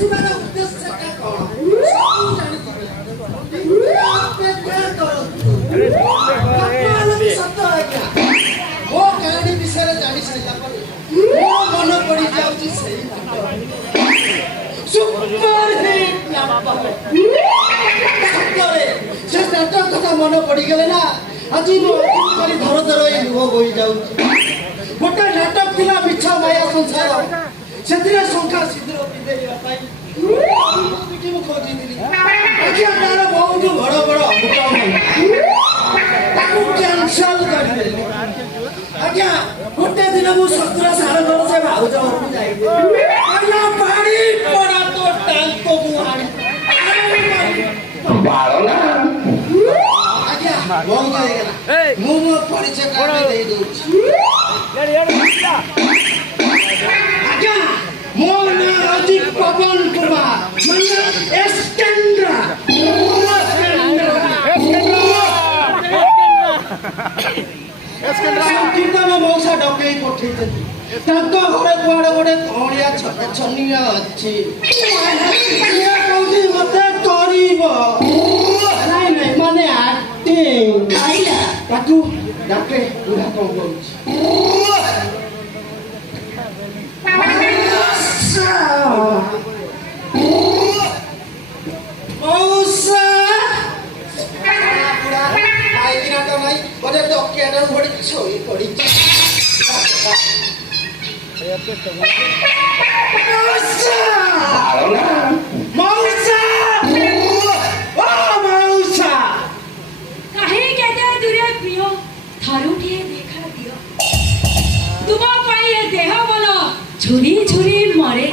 ଆସିବାର ଉଦ୍ଦେଶ୍ୟଟା କଣ ସବୁ ଜାଣିଥିବେ ଅପେକ୍ଷା କରନ୍ତୁ ସତ ଆଜ୍ଞା ମୋ କାହାଣୀ ବିଷୟରେ ଜାଣି ସାରିଲା ପରେ ମୋ ମନ ପଡି ଯାଉଛି ସେଇ ସେ ନାଟକ କଥା ମନେ ପଡିଗଲେ ନା ଆଜି ମୁଁ କରି ଧର ଧର ଏଇ ଲୁହ ବୋହି ଯାଉଛି ଗୋଟେ ନାଟକ ଥିଲା ମିଛ ମାୟା ସଂସାର ସେଥିରେ ଶଙ୍ଖା ସିନ୍ଦୁର ପିନ୍ଧେଇବା ପାଇଁ ମୁଁ ଖୋଜିଥିଲି ଆଜ୍ଞା ତାର ବହୁତ ବଡ ବଡ ତାକୁ କ୍ୟାନସଲ କରିଦେଲି ଆଜ୍ଞା ଗୋଟେ ଦିନ ମୁଁ ଶତ୍ରୁର ସାର ଘର ସେ ଭାଉଜ ଘରକୁ ଯାଇଥିଲି ଆଜ୍ଞା ପାଣି ପଡା ତ ଟାଙ୍କ ମୁଁ ଆଣି ଆଜ୍ଞା ବହୁତ ହେଇଗଲା ମୁଁ ମୋ ପରିଚୟ କାର୍ଡ ଦେଇ ଦଉଛି ଆଜ୍ଞା ମୋ ନାଁ ହେଉଛି ପବନ କୁମାର ମାନେ ଏସ୍କେନ୍ଦ୍ରା କୀର୍ତ୍ତନ ମଉସା ଡକେଇ ପଠେଇଛନ୍ତି ତାଙ୍କ ଘରେ କୁଆଡେ ଗୋଟେ କଅଁଳିଆ ଛନିଆ ଅଛି କହୁଛି ମତେ କରିବ ନାଇଁ ନାଇଁ ମାନେ ଆକ୍ଟିଂ ତାକୁ ଡାକେ ବୁଢା କଣ କରୁଛି ମଉସା ଆଇକିନା ତ ନାଇଁ ଗୋଟେ ଡକିଆଟା ଗୋଟେ ଛଇ ପଡିଛି ঝুরি ঝুরি মরে